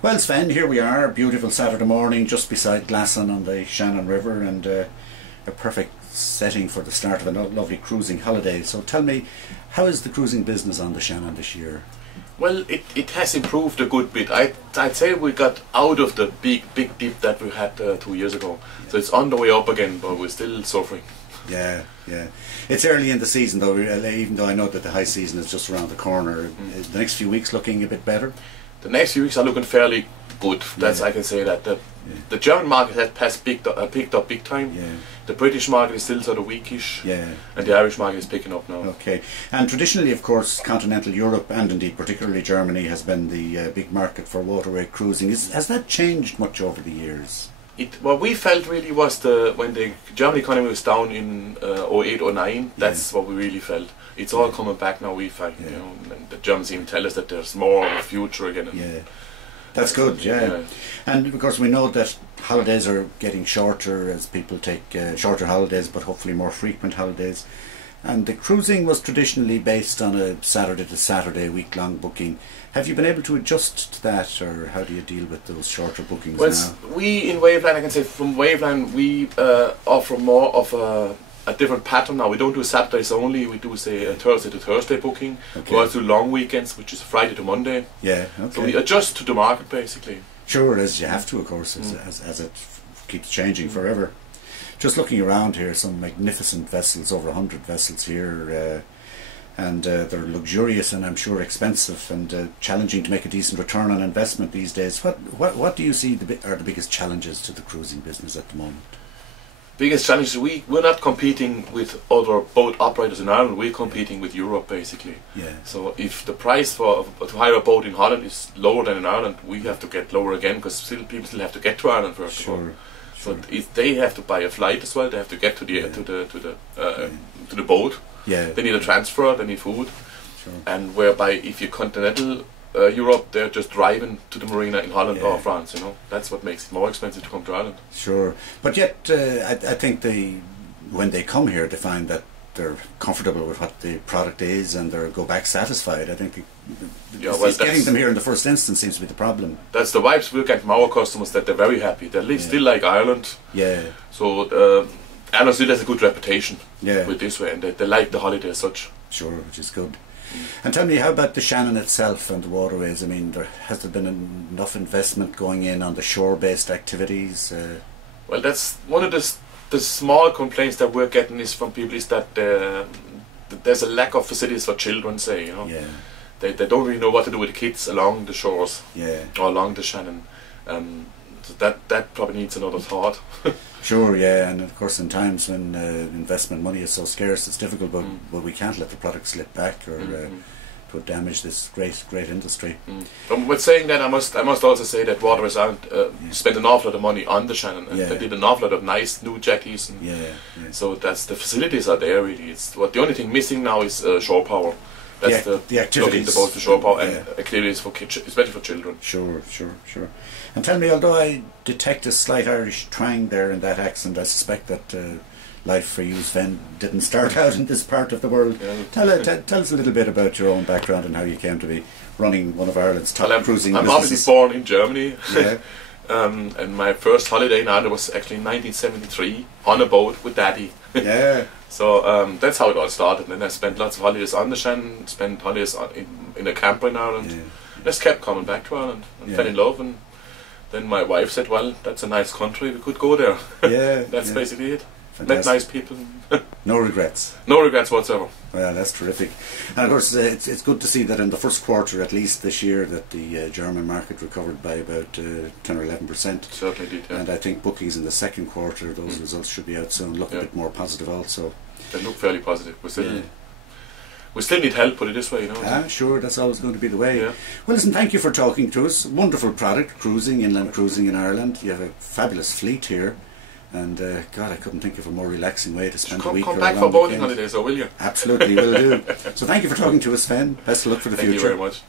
Well, Sven, here we are, beautiful Saturday morning just beside Glasson on the Shannon River, and a perfect setting for the start of a lovely cruising holiday. So tell me, how is the cruising business on the Shannon this year? Well, it has improved a good bit. I'd say we got out of the big dip that we had 2 years ago. Yeah. So it's on the way up again, but we're still suffering. Yeah. It's early in the season though, even though I know that the high season is just around the corner. Is the next few weeks looking a bit better? The next few weeks are looking fairly good. That's I can say that. The German market has picked up big time. Yeah. The British market is still sort of weakish. Yeah. And the Irish market is picking up now. Okay. And traditionally, of course, Continental Europe and indeed particularly Germany has been the big market for waterway cruising. Has that changed much over the years? What we felt really was when the German economy was down in 08, 09, that's what we really felt. It's all coming back now, we find, you know, and the Germans even tell us that there's more of a future again. Yeah, that's good, yeah. And of course we know that holidays are getting shorter as people take shorter holidays, but hopefully more frequent holidays. And the cruising was traditionally based on a Saturday to Saturday week-long booking. Have you been able to adjust to that, or how do you deal with those shorter bookings now? We in Waveline, I can say from Waveline, we offer more of a different pattern now. We don't do Saturdays only, we do say a Thursday to Thursday booking. Okay. We also do long weekends, which is Friday to Monday. Yeah, okay. So we adjust to the market basically. Sure, as you have to, of course, as it keeps changing forever. Just looking around here, some magnificent vessels, over 100 vessels here, and they're luxurious and I'm sure expensive and challenging to make a decent return on investment these days. What do you see are the biggest challenges to the cruising business at the moment? Biggest challenge is we're not competing with other boat operators in Ireland, we're competing with Europe basically. Yeah. So if the price to hire a boat in Holland is lower than in Ireland, we have to get lower again because people still have to get to Ireland first of all. So if they have to buy a flight as well, they have to get to the to the boat. Yeah. They need a transfer, they need food. Sure. And whereby if you're Continental Europe, they're just driving to the marina in Holland or France, you know. That's what makes it more expensive to come to Ireland. Sure. But yet I think when they come here they find that they're comfortable with what the product is and they go back satisfied. I think getting them here in the first instance seems to be the problem. That's the vibes we get from our customers, that they're very happy. They still like Ireland. Yeah. So Ireland still has a good reputation with this way, and they like the holiday as such. Sure, which is good. And tell me, how about the Shannon itself and the waterways? I mean, has there been enough investment going in on the shore-based activities? Well, that's one of the small complaints that we're getting is from people is that there's a lack of facilities for children, say, you know. Yeah. They don't really know what to do with the kids along the shores or along the Shannon. So that probably needs another thought. Sure, yeah, and of course in times when investment money is so scarce it's difficult, but we can't let the product slip back or it would damage this great industry. With saying that, I must also say that waterways spent an awful lot of money on the Shannon, and they did an awful lot of nice new jetties. And so that's the facilities are there really. The only thing missing now is shore power. That's the activities, the boat for shore power and activities for especially for children. Sure. And tell me, although I detect a slight Irish twang there in that accent, I suspect that life for you, Sven, didn't start out in this part of the world. Yeah. Tell us a little bit about your own background and how you came to be running one of Ireland's top cruising businesses. I'm obviously born in Germany. Yeah. And my first holiday in Ireland was actually in 1973 on a boat with Daddy. Yeah. So that's how it all started. And then I spent lots of holidays on the Shannon, spent holidays in a camper in Ireland. Yeah. Just kept coming back to Ireland and fell in love. And then my wife said, well, that's a nice country, we could go there. Yeah. That's basically it. Fantastic. Met nice people. No regrets. No regrets whatsoever. Well, that's terrific. And of course it's good to see that in the first quarter at least this year that the German market recovered by about 10 or 11%. Certainly did, yeah. And I think bookings in the second quarter, those results should be out soon, look a bit more positive also. They look fairly positive. We still need help, put it this way, you know. Sure, that's always going to be the way. Yeah. Well, listen, thank you for talking to us. Wonderful product, cruising, inland cruising in Ireland. You have a fabulous fleet here. And God, I couldn't think of a more relaxing way to spend a week. Come back for boating holidays, or will you? Absolutely, will do. So thank you for talking to us, Sven. Best of luck for the future. Thank you very much.